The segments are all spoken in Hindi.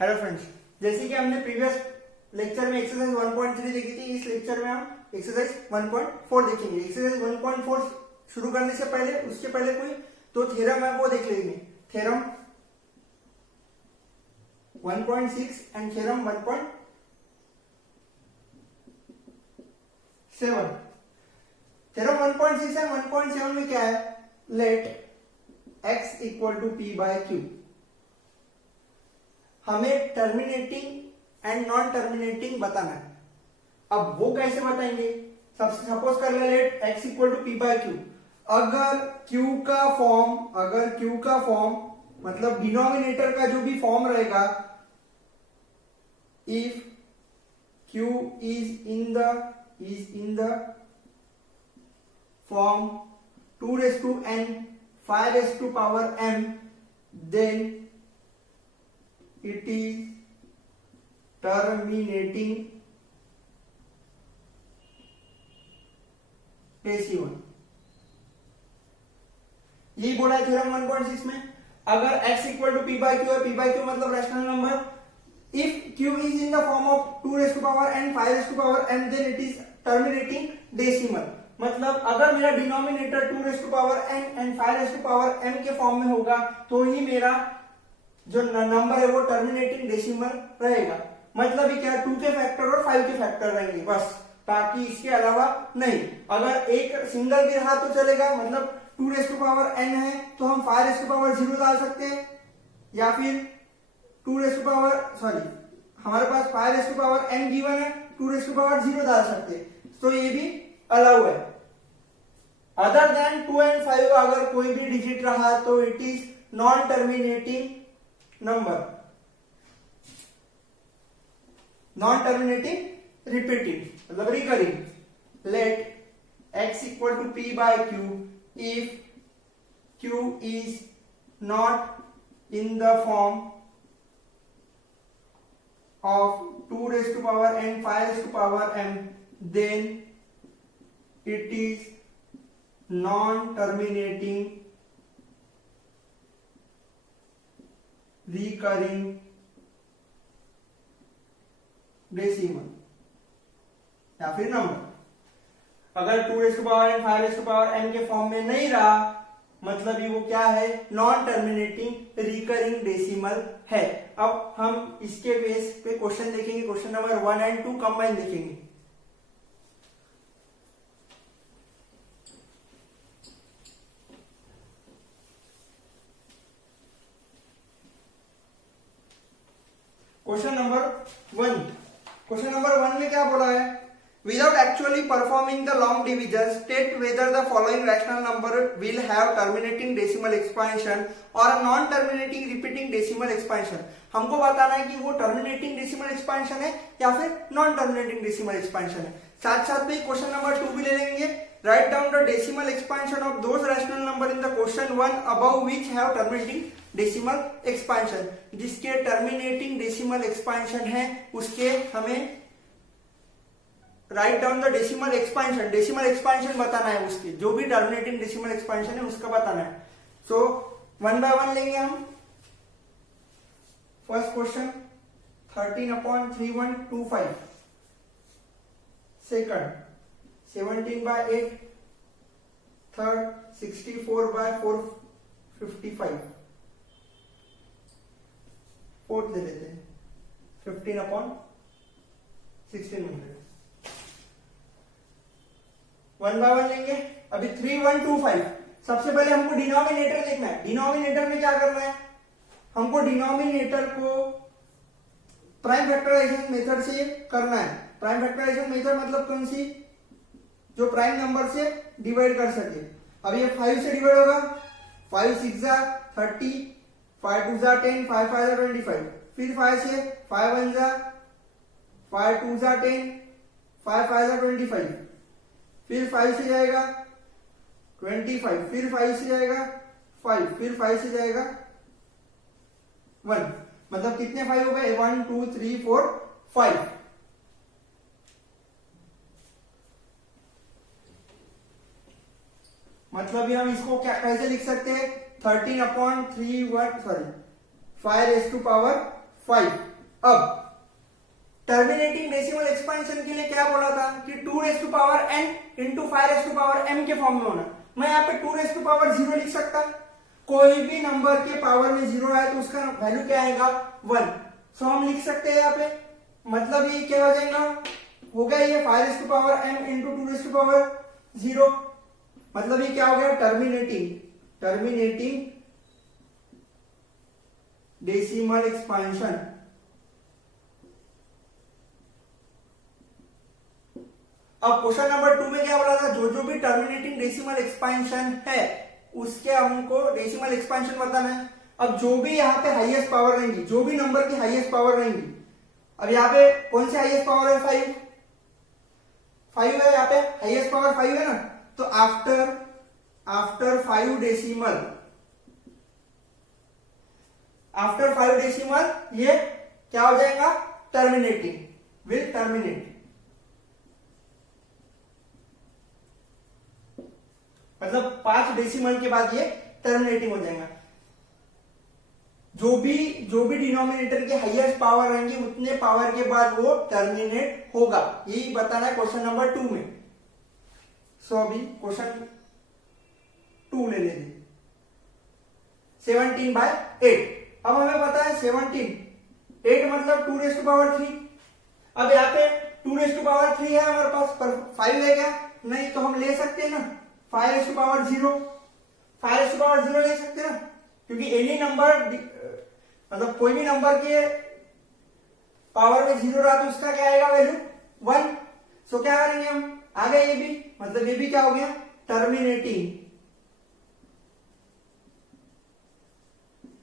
हेलो फ्रेंड्स, जैसे कि हमने प्रीवियस लेक्चर में एक्सरसाइज 1.3 देखी थी, इस लेक्चर में हम एक्सरसाइज 1.4 देखेंगे। एक्सरसाइज 1.4 शुरू करने से पहले उसके पहले कोई तो थ्योरम है वो देख लेंगे। Theorem 1.6 and theorem 1.7। Theorem 1.6 and 1.7 में क्या है? Let x equal to p by q। हमें टर्मिनेटिंग एंड नॉन टर्मिनेटिंग बताना है। अब वो कैसे बताएंगे? सपोज कर ले let x equal to p by q। अगर q का फॉर्म मतलब डिनोमिनेटर का जो भी फॉर्म रहेगा, if q is in the form 2 raised to n 5 raised to power m, then it is terminating decimal. यही बोला है थ्योरम 1.6 में। अगर x equal to p by q है, p बाय q मतलब rational number, if q is in the form of 2 raised to power n 5 raised to power m, then it is terminating decimal। मतलब अगर मेरा denominator 2 raised to power n and 5 raised to power m के फॉर्म में होगा तो ही मेरा जो नंबर है वो टर्मिनेटिंग डेसिमल रहेगा। मतलब ये क्या, 2 के फैक्टर और 5 के फैक्टर रहेंगे बस, ताकि इसके अलावा नहीं। अगर एक सिंगल भी रहा तो चलेगा, मतलब 2 रेज़ टू पावर n है तो हम 5 रेज़ टू पावर 0 डाल सकते हैं, या फिर 2 रेज़ टू पावर हमारे पास 5 raise to power n given है, 2 रेज़ टू पावर 0 डाल सकते हैं, तो ये भी अलाउ है। अदर देन 2 एंड 5 अगर कोई भी डिजिट रहा तो it is non terminating number, non terminating repeating मतलब recurring. Let x equal to p by q if q is not in the form of 2 raised to power n 5 raised to power m, then it is non-terminating recurring decimal या फिर नंबर। अगर 2 raised to power n 5 raised to power m के फॉर्म में नहीं रहा, मतलब ये वो क्या है, नॉन टर्मिनेटिंग रिकरिंग डेसिमल है। अब हम इसके बेस पे क्वेश्चन देखेंगे, क्वेश्चन नंबर 1 एंड 2 कंबाइन देखेंगे। क्वेश्चन नंबर 1 में क्या बोला है? Without actually performing the long division, state whether the following rational number will have terminating decimal expansion or a non-terminating repeating decimal expansion। हमको बताना है कि वो terminating decimal expansion है या फिर non-terminating decimal expansion है। साथ साथ में क्वेश्चन नंबर 2 भी ले लेंगे। Write down the decimal expansion of those rational number in the question 1 above which have terminating decimal expansion। जिसके terminating decimal expansion है उसके हमें write down the decimal expansion बताना है, उसके जो भी टर्मिनेटिंग डेसिमल एक्सपांशन है उसका बताना है। सो 1 बाय 1 लेंगे हम। First question 13/3125, second 17/8, third 64/455, fourth ले लेते हैं 15/1600। 1 बाय 1 लेंगे। अभी 3125 सबसे पहले हमको डिनोमिनेटर लिखना है। डिनोमिनेटर में क्या करना है? हमको डिनोमिनेटर को प्राइम फैक्टराइजेशन मेथड से करना है। प्राइम फैक्टराइजेशन मेथड मतलब कौन सी? जो प्राइम नंबर से डिवाइड कर सके। अब ये 5 से डिवाइड होगा, 5 6 जा 30, 5 2 जा 10, 5 5 जा 25, फिर 5 से 5 1 जा 5 2 जा 10, 5 5 जा 25, फिर 5 से जाएगा 25, फिर 5 से जाएगा 5, फिर 5 से जाएगा 1, मतलब कितने 5 हो गए? 1 2 3 4 5। मतलब हम इसको क्या कैसे लिख सकते हैं? 13/3 5 raised to power 5 अब टर्मिनेटिंग डेसिमल एक्सपेंशन के लिए क्या बोला था कि 2 raise to power n into 5 raise to power m के फॉर्म में होना। मैं यहाँ पे 2 रेज टू पावर 0 लिख सकता, कोई भी नंबर के पावर में 0 है तो उसका वैल्यू क्या आएगा 1, सो हम लिख सकते हैं यहाँ पे, मतलब ये क्या हो जाएगा, हो गया ये 5 raise to power m into 2 raise to power 0, मतलब ये क्या हो गया टर्मिनेटिंग डेसिमल एक्सपेंशन। अब क्वेश्चन नंबर 2 में क्या बोला था, जो जो भी टर्मिनेटिंग डेसिमल एक्सपेंशन है उसके हमको डेसिमल एक्सपेंशन बताना है। अब जो भी यहाँ पे हाईएस्ट पावर रहेंगी, जो भी नंबर की हाईएस्ट पावर रहेंगी, अब यहाँ पे कौन सी हाईएस्ट पावर है 5 है, यहाँ पे हाईएस्ट पावर 5 है ना, तो आफ्टर 5 डेसिमल ये क्या हो जाएगा विल टर्मिनेट, मतलब 5 डेसिमल के बाद ये टर्मिनेटिंग हो जाएगा। जो भी डिनोमिनेटर के हाईएस्ट पावर रहेंगे उतने पावर के बाद वो टर्मिनेट होगा, यही बताना है क्वेश्चन नंबर 2 में। सो अभी क्वेश्चन 2 ले लेंगे 17/8। अब हमें पता है 8 मतलब 2 रेज टू पावर 3। अब यहाँ पे 2 रेज टू पावर 3 है हमारे पास, पर 5 है क्या, नहीं, तो हम ले सकते हैं ना 5 raise to power 0, 5 raise to power 0 ले सकते हैं ना, क्योंकि एनी नंबर मतलब कोई भी नंबर के पावर में 0 रहा तो उसका क्या आएगा वैल्यू 1। सो क्या करेंगे हम, आ गया ये भी, मतलब ये भी क्या हो गया terminating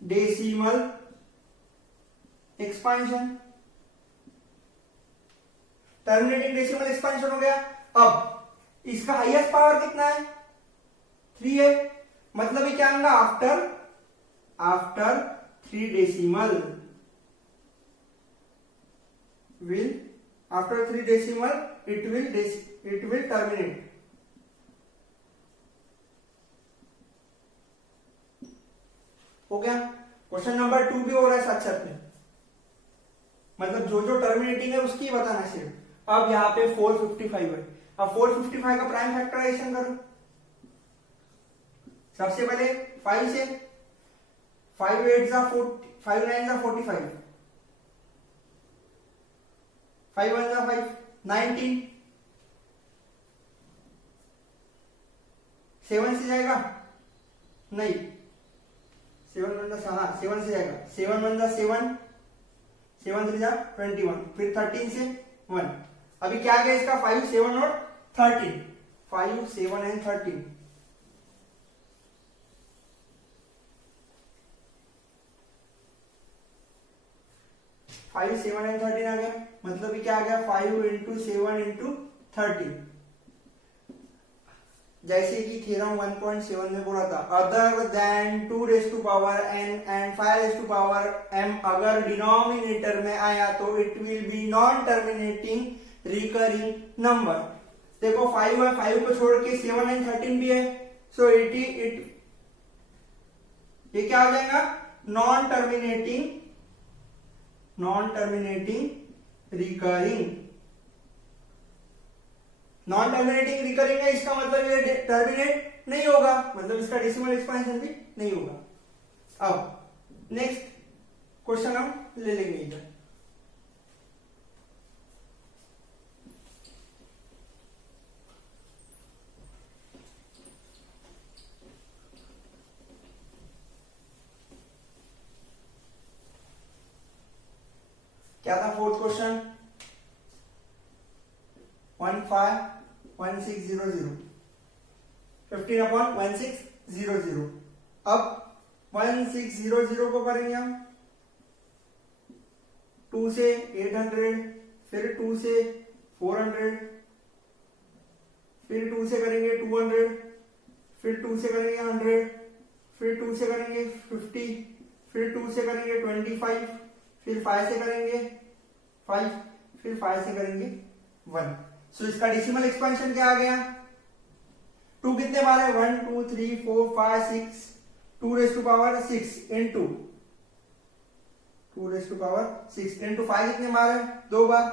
decimal expansion, terminating decimal expansion हो गया। अब इसका हाईएस्ट पावर कितना है 3 है, मतलब ये क्या आएगा after 3 decimal it will terminate। हो गया, क्वेश्चन नंबर 2 भी हो रहा है साथ साथ में, मतलब जो जो टर्मिनेटिंग है उसकी बताना है सिर्फ। अब यहाँ पे 455 है, अब 455 का प्राइम फैक्टराइजेशन करो। सबसे पहले 5 से, 5 8 जा 40, 5 9 जा 45, 5 1 जा 5 19, 7 से जाएगा नहीं, 7 1 जा, हाँ 7 से जाएगा, 7 1 जा 7, 7 3 जा 21, फिर 13 से 1। अभी क्या गया इसका 5 7 और 13, 5 7 एंड 13, 5 7 एंड 13 आ गया, मतलब ये क्या आ गया 5 इंटू 7 इंटू 13। जैसे कि थ्योरम 1.7 में बोला था, other than 2 raise to power n and 5 raise to power m अगर डिनोमिनेटर में आया तो it will be non terminating recurring number. देखो 5 है, 5 को छोड़ के 7 एंड 13 भी है, सो इट ये क्या हो जाएगा नॉन टर्मिनेटिंग रिकरिंग है, इसका मतलब ये टर्मिनेट नहीं होगा, मतलब इसका डेसिमल एक्सपेंशन भी नहीं होगा। अब नेक्स्ट क्वेश्चन हम ले लेंगे इधर। क्या था फोर्थ क्वेश्चन 15/1600, 15/1600। अब 1600 को करेंगे हम 2 से 800, फिर 2 से 400, फिर 2 से करेंगे 200, फिर 2 से करेंगे 100, फिर 2 से करेंगे 50, फिर 2 से करेंगे 25, फिर 5 से करेंगे 5, फिर 5 से करेंगे 1। सो इसका डेसिमल एक्सपेंशन क्या आ गया 2 कितने बार है 1 2 3 4 5 6, 2 raise to power 6 into 2 raise to power 6 into 5 कितने बार है? 2 बार।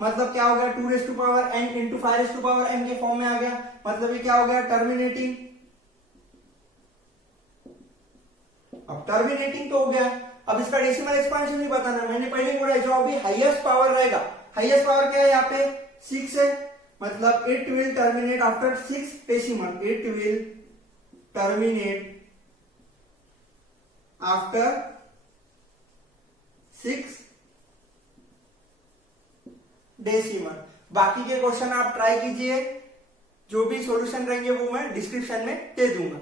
मतलब क्या हो गया? 2 raise to power n into 5 raise to power m के फॉर्म में आ गया। मतलब ये क्या हो गया? टर्मिनेटिंग। अब टर्मिनेटिंग तो हो गया, अब इसका डेसिमल एक्सपेंशन भी बताना है। मैंने पहले बोला जो अभी हाईएस्ट पावर रहेगा, हाईएस्ट पावर क्या है यहाँ पे? 6 है, मतलब it will terminate after 6 decimal. It will terminate after 6 decimal. बाकी के क्वेश्चन आप ट्राई कीजिए, जो भी सॉल्यूशन रहेंगे वो मैं डिस्क्रिप्शन में दे दूंगा।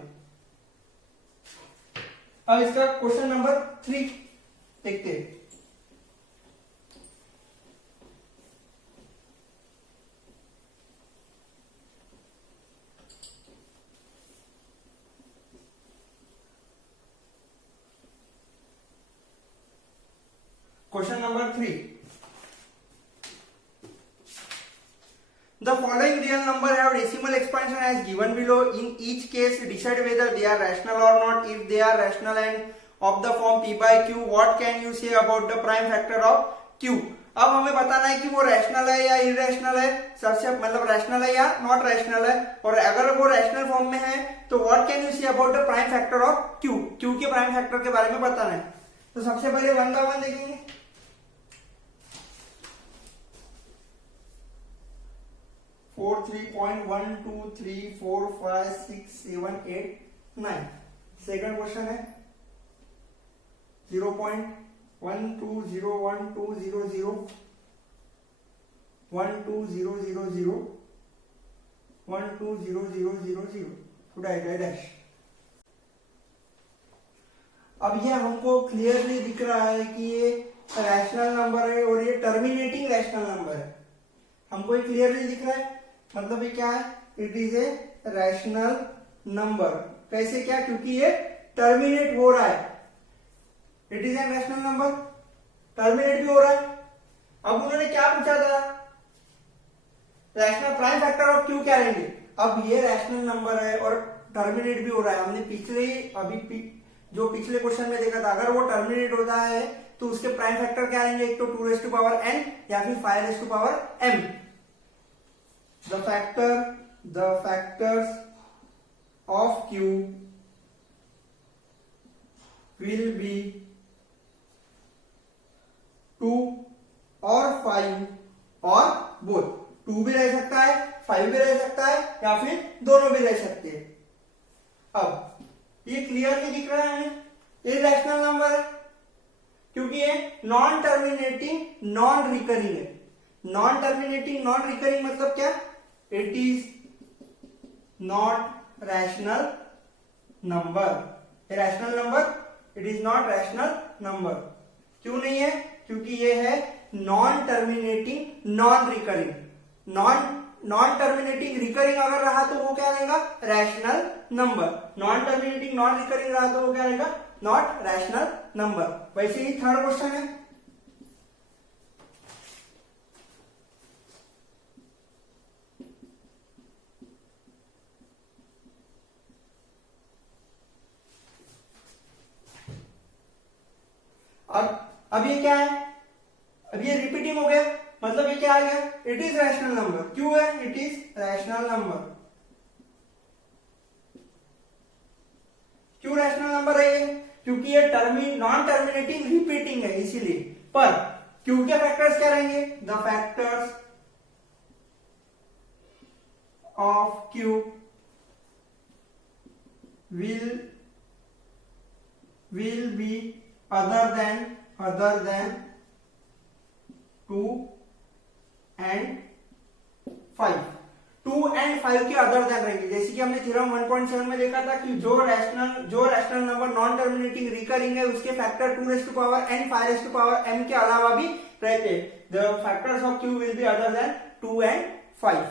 अब इसका क्वेश्चन नंबर 3 देखते हैं। Question number 3. The following real number have decimal expansion as given below. In each case, decide whether they are rational or not. If they are rational and of the form p by q, what can you say about the prime factor of q? अब हमें बताना है कि वो रैशनल है या इरेशनल है, सबसे मतलब रैशनल है या नॉट रैशनल है, और अगर वो रैशनल फॉर्म में है तो what can you say about the prime factor of q, q के प्राइम फैक्टर के बारे में बताना है। तो सबसे पहले 1 बाय 1 देखेंगे। 4 3.1 2 3 4 5 6 7 8 9। सेकंड क्वेश्चन है 0.12012000 12000 12000 डैश। अब ये हमको क्लियरली दिख रहा है कि ये रैशनल नंबर है और ये टर्मिनेटिंग रैशनल नंबर है। हमको ये क्लियरली दिख रहा है, मतलब ये क्या है? It is a rational number. कैसे क्या? क्योंकि ये टर्मिनेट हो रहा है। It is a rational number, terminate भी हो रहा है। अब उन्होंने क्या पूछा था? Rational prime factor of Q क्या रहेंगे? अब ये रैशनल नंबर है और टर्मिनेट भी हो रहा है। हमने जो पिछले क्वेश्चन में देखा था, अगर वो टर्मिनेट होता है तो उसके प्राइम फैक्टर क्या रहेंगे? एक तो 2 रेज टू पावर n या फिर 5 raise to power m। The factors of q will be 2 और 5 और both। 2 भी रह सकता है, 5 भी रह सकता है, या फिर दोनों भी रह सकते हैं। अब ये क्लियरली दिख रहा है हमें, ये रैशनल नंबर है क्योंकि ये नॉन टर्मिनेटिंग नॉन रिकरिंग है। नॉन टर्मिनेटिंग नॉन रिकरिंग मतलब क्या? It is not rational number. Rational number, it is not rational number. क्यों नहीं है? क्योंकि ये है non terminating non recurring. Non terminating recurring अगर रहा तो वो क्या रहेगा? Rational number. Non terminating non recurring रहा तो वो क्या रहेगा? Not rational number. वैसे ही थर्ड क्वेश्चन है, अब ये क्या है? अब ये रिपीटिंग हो गया, मतलब ये क्या आ गया? It is rational number. क्यों है? It is rational number. क्यों रैशनल नंबर है ये? क्योंकि ये नॉन टर्मिनेटिंग रिपीटिंग है, इसीलिए। पर क्यू के फैक्टर्स क्या रहेंगे? The factors of Q will be other than 2 and 5। 2 and 5 के अदर देन रहेंगे। जैसे कि हमने थ्योरम 1.7 में देखा था कि जो rational number non terminating recurring है उसके factor 2 raise to power n 5 raise to power m के अलावा भी रहते। The factors of q will be other than 2 and 5।